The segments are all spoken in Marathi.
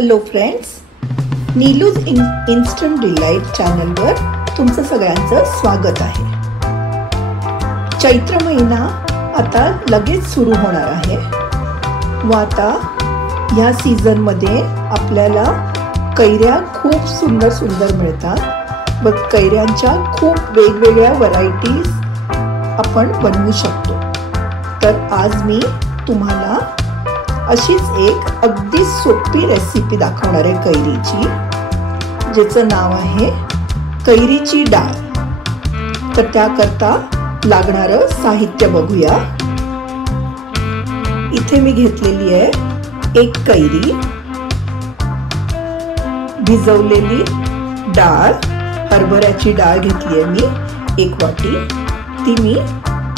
हॅलो फ्रेंड्स, नीलूज इन्स्टंट डिलाइट चॅनलवर तुमचं सगळ्यांचं स्वागत आहे। चैत्र महिना आता लगेच सुरू होणार आहे व आता ह्या सीझनमध्ये आपल्याला कैऱ्या खूप सुंदर सुंदर मिळतात व कैऱ्यांच्या खूप वेगवेगळ्या व्हरायटीज आपण बनवू शकतो। तर आज मी तुम्हाला अशीच एक अगदी सोपी रेसिपी दाखवणार आहे कैरीची, ज्याचं नाव आहे कैरीची डाळ। तर त्याकरता लागणारं साहित्य बघूया। इथे मी घेतलेली आहे एक कैरी, भिजवलेली डाळ, हरभऱ्याची डाळ घेतली आहे मी 1 वाटी। ती मी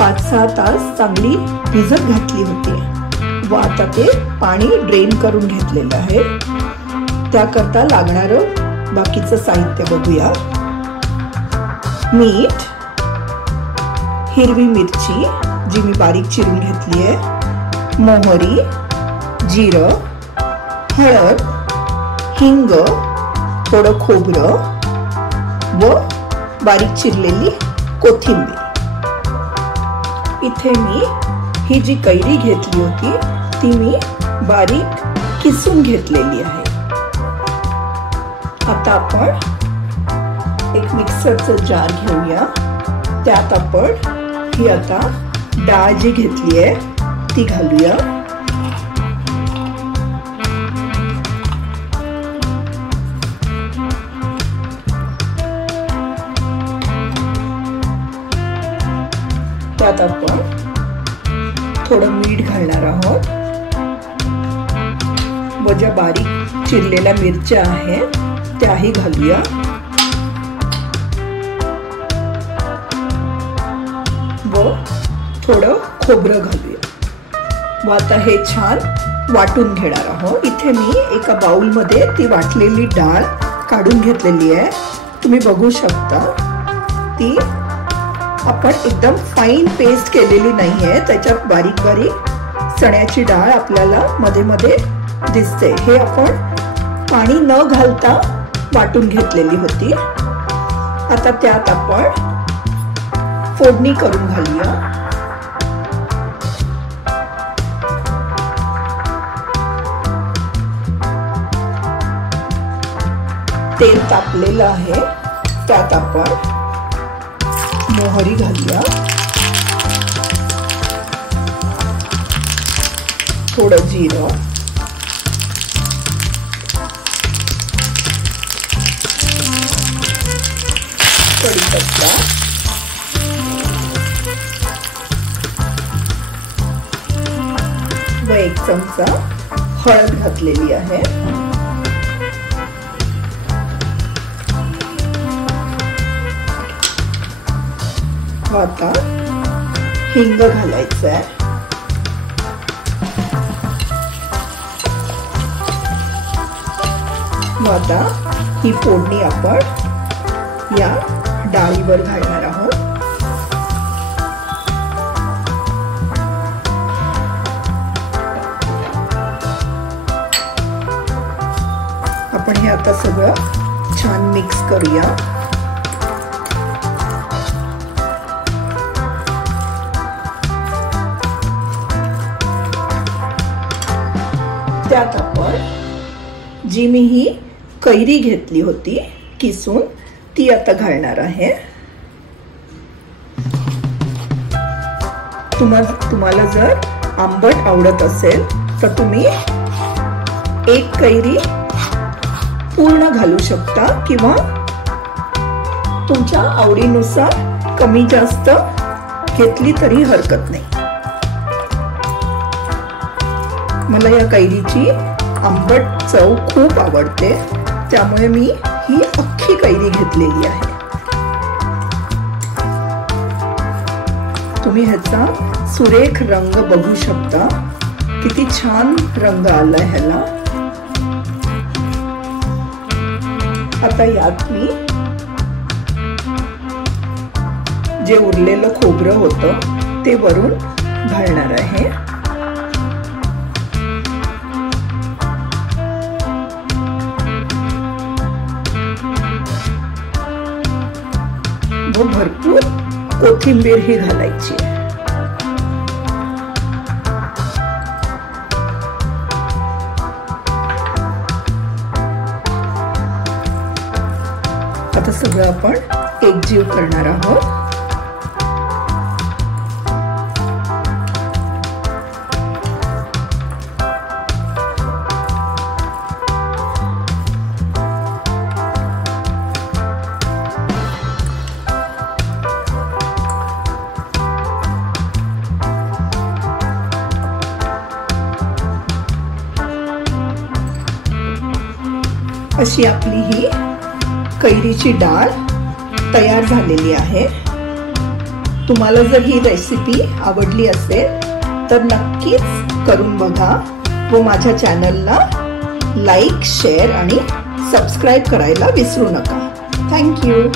5-6 तास चांगली भिजत घातली होती व आता ते पाणी ड्रेन करून घेतलेलं आहे। त्याकरता लागणारं बाकीचं साहित्य बघूया। मीठ, हिरवी मिरची जी मी बारीक चिरून घेतली आहे, मोहरी, जिरं, हळद, हिंग, थोडं खोबरं व बारीक चिरलेली कोथिंबीर। इथे मी ही जी कैरी घेतली होती ती मी बारीक किसून घेतलेली आहे। आता आपण एक मिक्सरचं जार घेऊया। त्यात आपण ही आता डाळ जी घेतली आहे ती घालूया। त्यात आपण थोडं मीठ घालणार आहोत व ज्या बारीक चिरलेल्या मिरच्या आहेत त्याही घालूया। व थोडं खोबरं घालूया व आता हे छान वाटून घेणार आहोत। इथे मी एका बाउल मध्ये ती वाटलेली डाळ काढून घेतलेली आहे। तुम्ही बघू शकता ती आपण एकदम फाईन पेस्ट केलेली नाहीये, त्याच्यात बारीक बारीक चण्याची डाळ आपल्याला मध्ये मध्ये दिसते। हे आपण पाणी न घालता वाटून घेतलेली होती। आता त्यात आपण फोडणी करून घालूया। तेल तापलेलं आहे, त्यात आपण मोहरी घालूया, थोडं जिरं, कढीपत्ता, व 1 चमचा हळद घातलेली आहे। आता हिंग घालायचं आहे। आता ही फोडणी आपण या डाळीवर घालणार आहोत। आपण हे आता सगळं छान मिक्स करूया। त्यात आपण जी मी ही कैरी घेतली होती किसून ती आता घालणार आहे। तुम्हाला जर आंबट आवडत असेल तर तुम्ही 1 कैरी पूर्ण घालू शकता किंवा तुमच्या आवडीनुसार कमी जास्त घेतली तरी हरकत नाही। मला या कैरीची आंबट चव खूप आवडते, त्यामुळे मी ही अख्खी कैरी घेतलेली आहे। तुम्ही ह्याचा सुरेख रंग बघू शकता, किती छान रंग आलाय ह्याला। आता यात मी जे उरलेलं खोबरं होतं ते वरून घालणार आहे। भरपूर कोथिंबीर ही घालायची. आता सगळं आपण एकजीव करणार आहोत. अशी आपली ही कैरीची डाळ तयार झालेली आहे. तुम्हाला जर ही रेसिपी आवडली असेल तर नक्कीच करून बघा व माझ्या चॅनलला लाईक, शेअर आणि सबस्क्राईब करायला विसरू नका. थँक्यू.